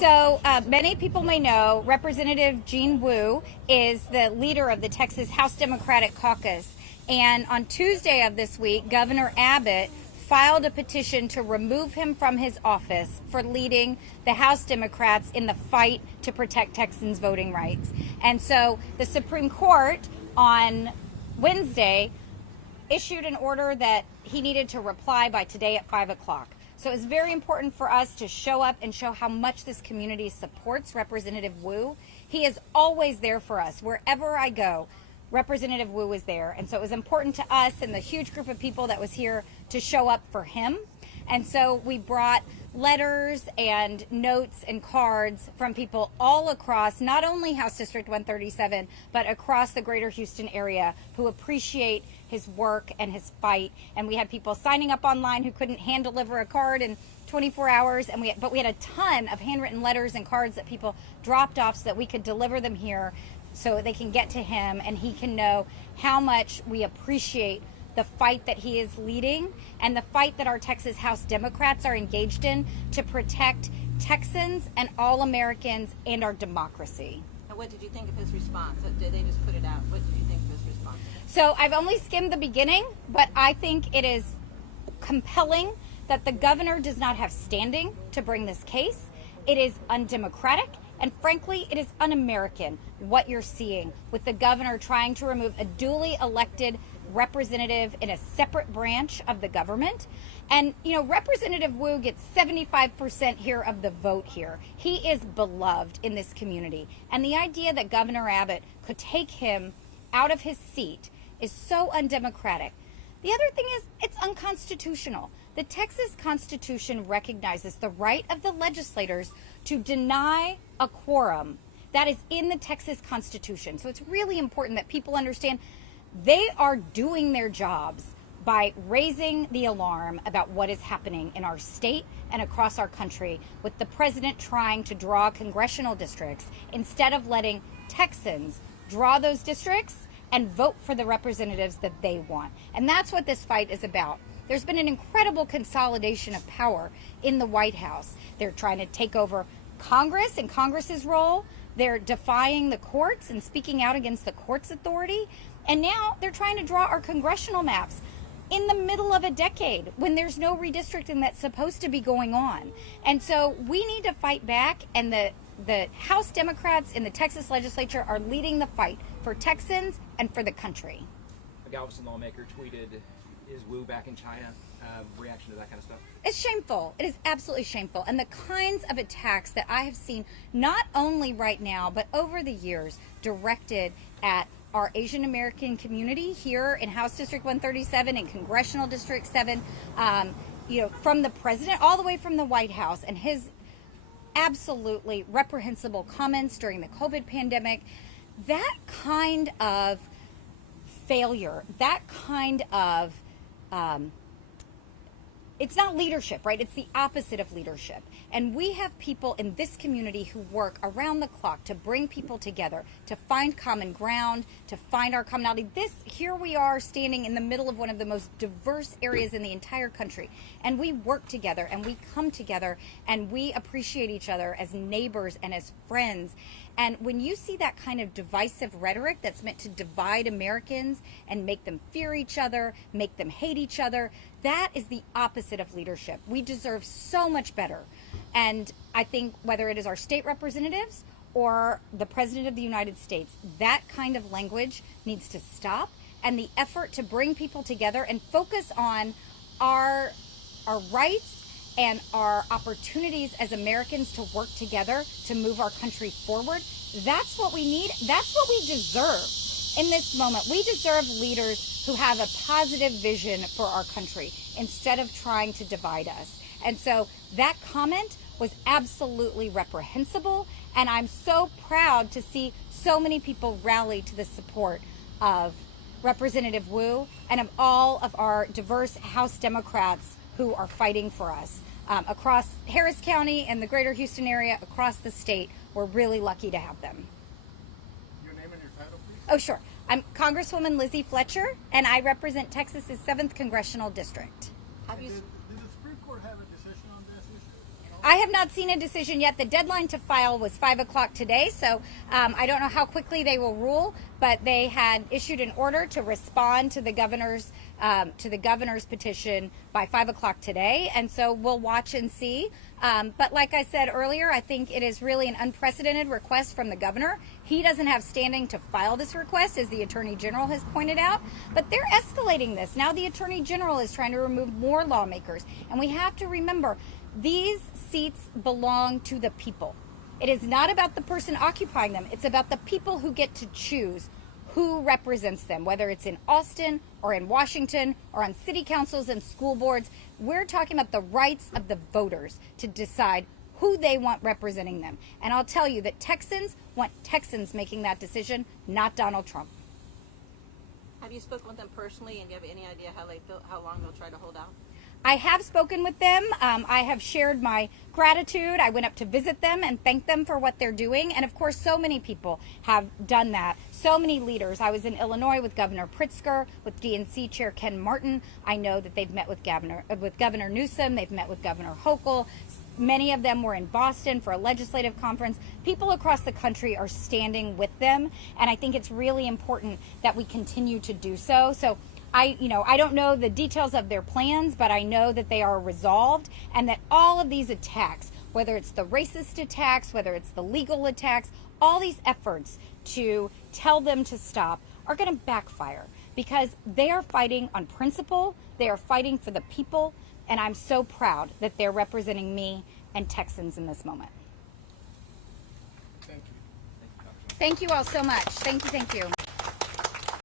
So many people may know Representative Jean Wu is the leader of the Texas House Democratic Caucus. And on Tuesday of this week, Governor Abbott filed a petition to remove him from his office for leading the House Democrats in the fight to protect Texans' voting rights. And so the Supreme Court on Wednesday issued an order that he needed to reply by today at 5 o'clock. So it's very important for us to show up and show how much this community supports Representative Wu. He is always there for us. Wherever I go, Representative Wu is there. And so it was important to us and the huge group of people that was here to show up for him. And so we brought letters and notes and cards from people all across, not only House District 137, but across the greater Houston area who appreciate his work and his fight. And we had people signing up online who couldn't hand deliver a card in 24 hours. But we had a ton of handwritten letters and cards that people dropped off so that we could deliver them here so they can get to him and he can know how much we appreciate the fight that he is leading and the fight that our Texas House Democrats are engaged in to protect Texans and all Americans and our democracy. And what did you think of his response? Did they just put it out? What did you think of his response? So I've only skimmed the beginning, but I think it is compelling that the governor does not have standing to bring this case. It is undemocratic. And frankly, it is un-American what you're seeing with the governor trying to remove a duly elected representative in a separate branch of the government. And, you know, Representative Wu gets 75% here of the vote here. He is beloved in this community. And the idea that Governor Abbott could take him out of his seat is so undemocratic. The other thing is it's unconstitutional. The Texas Constitution recognizes the right of the legislators to deny a quorum. That is in the Texas Constitution. So it's really important that people understand they are doing their jobs by raising the alarm about what is happening in our state and across our country with the president trying to draw congressional districts instead of letting Texans draw those districts and vote for the representatives that they want. And that's what this fight is about. There's been an incredible consolidation of power in the White House. They're trying to take over Congress and Congress's role. They're defying the courts and speaking out against the court's authority. And now they're trying to draw our congressional maps in the middle of a decade when there's no redistricting that's supposed to be going on. And so we need to fight back, and the House Democrats in the Texas legislature are leading the fight for Texans and for the country. A Galveston lawmaker tweeted, "Is Wu back in China?" Reaction to that kind of stuff? It's shameful. It is absolutely shameful. And the kinds of attacks that I have seen, not only right now, but over the years, directed at our Asian American community here in House District 137 and Congressional District 7, you know, from the president all the way from the White House and his absolutely reprehensible comments during the COVID pandemic, that kind of failure, that kind of it's not leadership, right? It's the opposite of leadership. And we have people in this community who work around the clock to bring people together, to find common ground, to find our commonality. Here we are standing in the middle of one of the most diverse areas in the entire country. And we work together and we come together and we appreciate each other as neighbors and as friends. And when you see that kind of divisive rhetoric that's meant to divide Americans and make them fear each other, make them hate each other, that is the opposite of leadership. We deserve so much better. And I think whether it is our state representatives or the President of the United States, that kind of language needs to stop. And the effort to bring people together and focus on our rights and our opportunities as Americans to work together to move our country forward, that's what we need. That's what we deserve in this moment. We deserve leaders who have a positive vision for our country instead of trying to divide us. And so that comment was absolutely reprehensible, and I'm so proud to see so many people rally to the support of Representative Wu and of all of our diverse House Democrats who are fighting for us. Across Harris County and the greater Houston area, across the state, we're really lucky to have them. Your name and your title, please? Oh, sure. I'm Congresswoman Lizzie Fletcher, and I represent Texas's 7th Congressional District. Did the Supreme Court have a decision on this issue? I have not seen a decision yet. The deadline to file was 5 o'clock today, so I don't know how quickly they will rule, but they had issued an order to respond to the governor's petition by 5 o'clock today, and so we'll watch and see. But like I said earlier, I think it is really an unprecedented request from the governor. He doesn't have standing to file this request, as the Attorney General has pointed out, but they're escalating this. Now the Attorney General is trying to remove more lawmakers, and we have to remember, these seats belong to the people. It is not about the person occupying them. It's about the people who get to choose who represents them, whether it's in Austin or in Washington or on city councils and school boards. We're talking about the rights of the voters to decide who they want representing them. And I'll tell you that Texans want Texans making that decision, not Donald Trump. Have you spoken with them personally, and do you have any idea how long they'll try to hold out? I have spoken with them. I have shared my gratitude. I went up to visit them and thank them for what they're doing. And of course, so many people have done that. So many leaders. I was in Illinois with Governor Pritzker, with DNC Chair Ken Martin. I know that they've met with Governor Newsom. They've met with Governor Hochul. Many of them were in Boston for a legislative conference. People across the country are standing with them. And I think it's really important that we continue to do so. So I don't know the details of their plans, but I know that they are resolved, and that all of these attacks, whether it's the racist attacks, whether it's the legal attacks, all these efforts to tell them to stop are going to backfire, because they are fighting on principle. They are fighting for the people, and I'm so proud that they're representing me and Texans in this moment. Thank you. Thank you all so much. Thank you.